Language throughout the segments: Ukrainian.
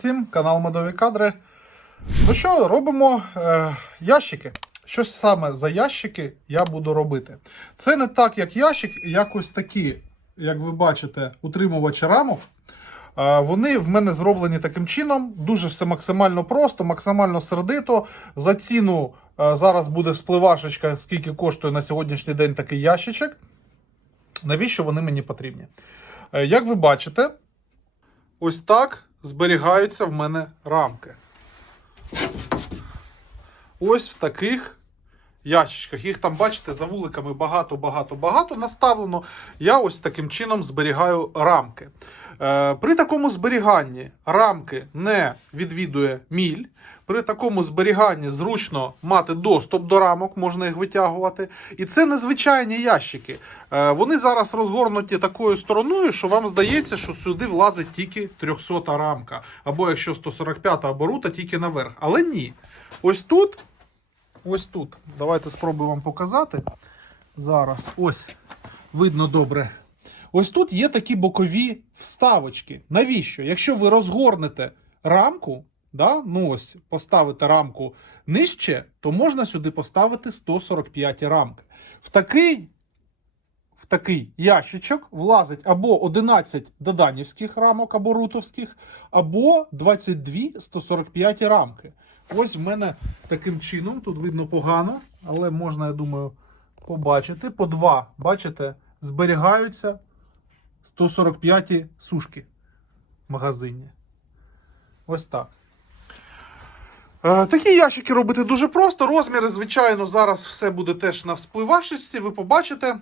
Привіт всім, канал Медові Кадри. Ну що, робимо е, ящики. Що саме за ящики я буду робити? Це не так, як ящик, якось такі, як ви бачите, утримувачі рамок. Е, Вони в мене зроблені таким чином. Дуже все максимально просто, максимально сердито. За ціну е, зараз буде спливашечка, скільки коштує на сьогоднішній день такий ящичок. Навіщо вони мені потрібні? Е, Як ви бачите, ось так зберігаються в мене рамки. Ось в таких ящичках. Їх там, бачите, за вуликами багато-багато-багато наставлено. Я ось таким чином зберігаю рамки. Е, При такому зберіганні рамки не відвідує міль. При такому зберіганні зручно мати доступ до рамок, можна їх витягувати. І це незвичайні ящики. Е, Вони зараз розгорнуті такою стороною, що вам здається, що сюди влазить тільки 300 рамка. Або якщо 145 оборута, тільки наверх. Але ні. Ось тут, ось тут. Давайте спробую вам показати. Зараз. Ось. Видно добре. Ось тут є такі бокові вставочки. Навіщо? Якщо ви розгорнете рамку, да, ну ось поставите рамку нижче, то можна сюди поставити 145 рамки. В такий, в такий ящичок влазить або 11 доданівських рамок, або рутовських, або 22 145 рамки. Ось в мене таким чином, тут видно погано, але можна, я думаю, побачити. По два, бачите, зберігаються 145 сушки в магазині. Ось так. Е, Такі ящики робити дуже просто. Розміри, звичайно, зараз все буде теж на вспливашості. Ви побачите.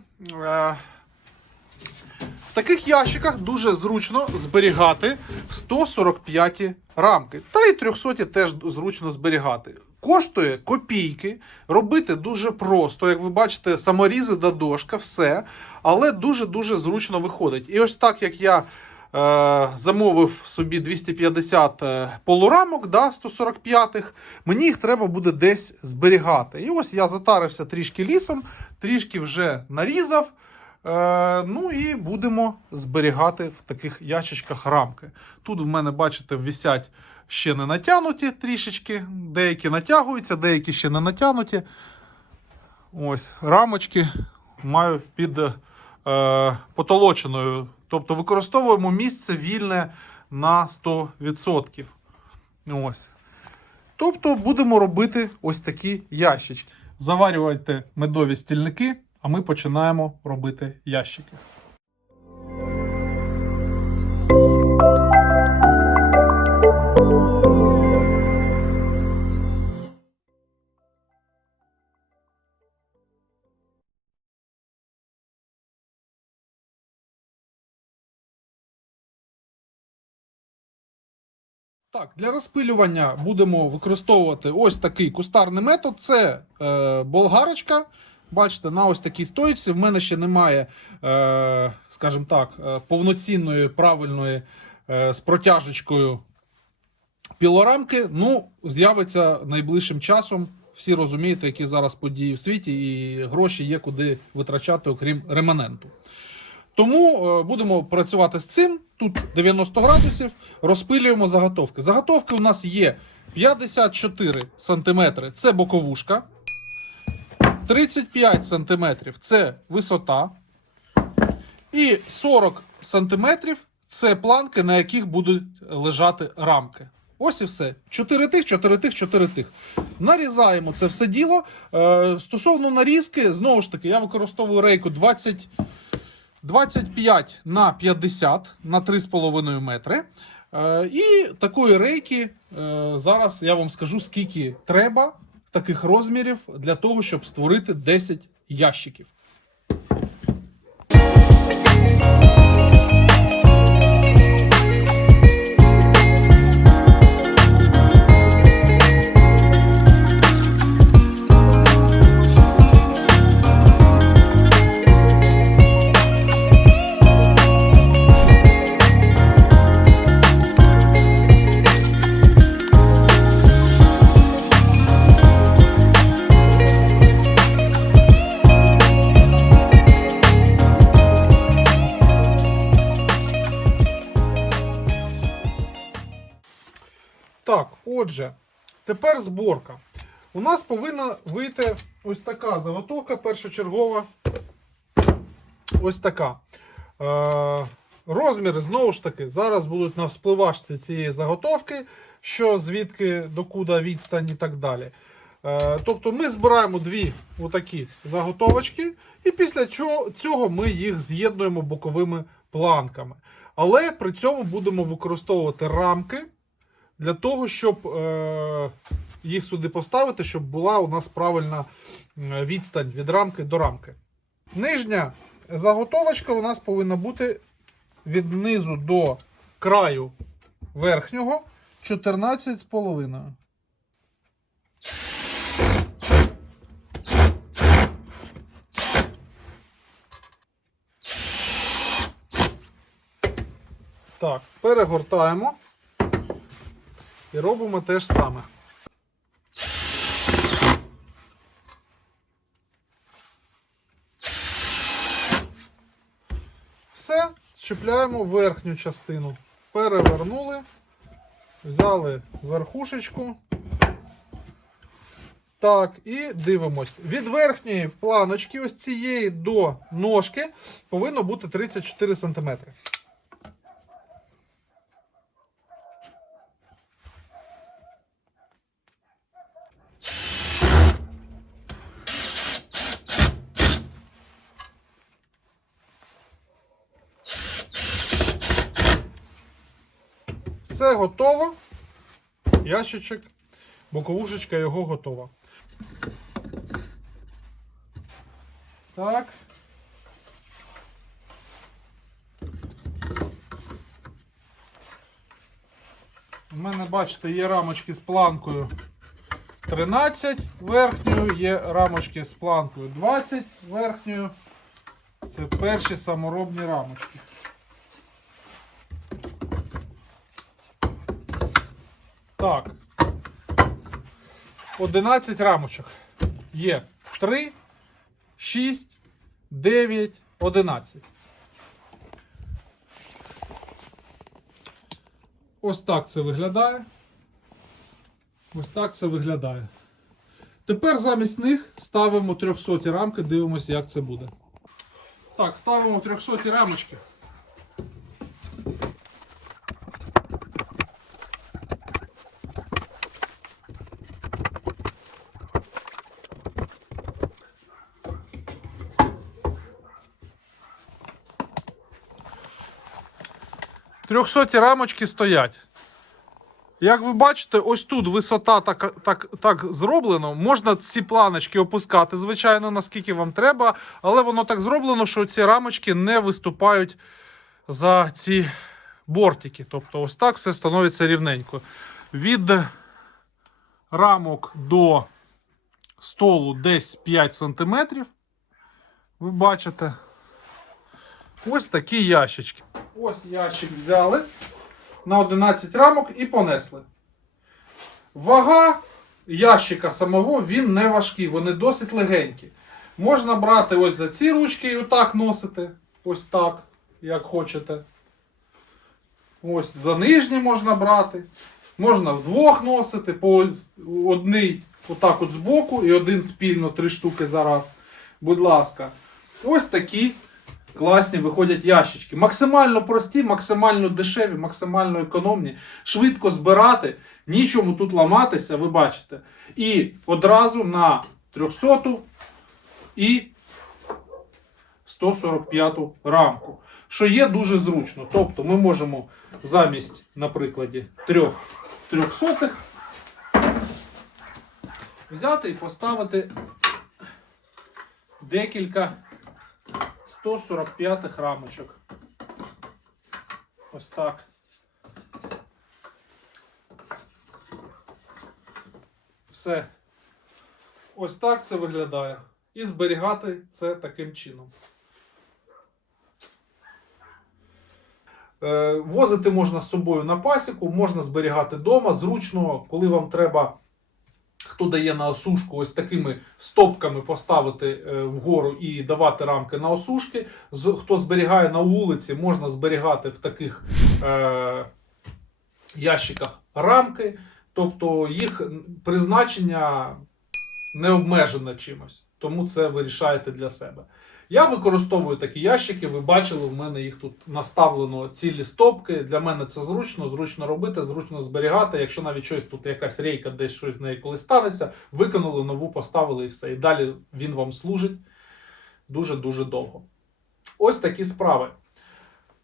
Таких ящиках дуже зручно зберігати 145 рамки. Та й 300 теж зручно зберігати. Коштує копійки, робити дуже просто, як ви бачите, саморізи до дошка, все. Але дуже-дуже зручно виходить. І ось так як я е, замовив собі 250 е, полурамок, да, 145-х, мені їх треба буде десь зберігати. І ось я затарився трішки лісом, трішки вже нарізав. Е, ну і будемо зберігати в таких ящичках рамки. Тут в мене, бачите, висять ще не натягнуті трішечки. Деякі натягуються, деякі ще не натягнуті. Ось рамочки маю під е, потолоченою. Тобто використовуємо місце вільне на 100%. Ось. Тобто будемо робити ось такі ящички. Заварювайте медові стільники, а ми починаємо робити ящики. Так, для розпилювання будемо використовувати ось такий кустарний метод. Це е, болгарочка. Бачите, на ось такій стоїчці. В мене ще немає, е, скажімо так, е, повноцінної правильної е, з протяжечкою пілорамки. Ну, з'явиться найближчим часом. Всі розумієте, які зараз події в світі, і гроші є куди витрачати, окрім реманенту. Тому будемо працювати з цим. Тут 90 градусів, розпилюємо заготовки. Заготовки у нас є 54 см це боковушка, 35 см це висота, і 40 см це планки, на яких будуть лежати рамки. Ось і все. 4 тих, 4 тих, 4 тих. Нарізаємо це все діло. Е, Стосовно нарізки, знову ж таки, я використовую рейку 20. 25 на 50 на 3,5 метри. Е, І такої рейки е, зараз я вам скажу, скільки треба таких розмірів для того, щоб створити 10 ящиків. Отже, тепер зборка. У нас повинна вийти ось така заготовка першочергова. Ось така. Е, розміри, знову ж таки, зараз будуть на вспливашці цієї заготовки, що звідки докуди відстань і так далі. Е, тобто ми збираємо дві отакі заготовочки, і після цього ми їх з'єднуємо боковими планками. Але при цьому будемо використовувати рамки для того, щоб е, їх сюди поставити, щоб була у нас правильна відстань від рамки до рамки. Нижня заготовочка у нас повинна бути від низу до краю верхнього 14,5. Так, перегортаємо і робимо те ж саме. Все, щепляємо верхню частину. Перевернули, взяли верхушечку. Так, і дивимось. Від верхньої планочки, ось цієї до ножки, повинно бути 34 см. Все готово. Ящичок, боковушечка його готова. Так. У мене, бачите, є рамочки з планкою 13 верхньою, є рамочки з планкою 20 верхньою. Це перші саморобні рамочки. Так. 11 рамочок. Є 3, 6, 9, 11. Ось так це виглядає. Ось так це виглядає. Тепер замість них ставимо 300 рамки, дивимося, як це буде. Так, ставимо 300 рамочки. Трьохсоті рамочки стоять. Як ви бачите, ось тут висота так, так, так зроблено. Можна ці планочки опускати, звичайно, наскільки вам треба, але воно так зроблено, що ці рамочки не виступають за ці бортики. Тобто, ось так все становиться рівненько. Від рамок до столу десь 5 см. Ви бачите. Ось такі ящички. Ось ящик взяли на 11 рамок і понесли. Вага ящика самого він не важкий, вони досить легенькі. Можна брати ось за ці ручки і отак носити. Ось так, як хочете. Ось за нижні можна брати. Можна вдвох носити, по одній отак от збоку і один спільно, три штуки зараз. Будь ласка. Ось такі класні виходять ящички. Максимально прості, максимально дешеві, максимально економні, швидко збирати, нічому тут ламатися, ви бачите. І одразу на 300 і 145 рамку. Що є дуже зручно. Тобто ми можемо замість, на прикладі, трьох трьохсотих взяти і поставити декілька 145 рамочок. Ось так. Все. Ось так це виглядає. І зберігати це таким чином. Е, Возити можна з собою на пасіку, можна зберігати вдома. Зручно, коли вам треба хто дає на осушку ось такими стопками поставити е, вгору і давати рамки на осушки. Хто зберігає на вулиці, можна зберігати в таких е, ящиках рамки. Тобто їх призначення не обмежено чимось, тому це вирішаєте для себе. Я використовую такі ящики, ви бачили, в мене їх тут наставлено цілі стопки. Для мене це зручно, зручно робити, зручно зберігати. Якщо навіть щось тут якась рейка, десь щось в неї колись станеться, викинули, нову поставили і все. І далі він вам служить дуже-дуже довго. Ось такі справи.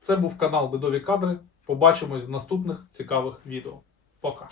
Це був канал Бедові кадри. Побачимось в наступних цікавих відео. Пока.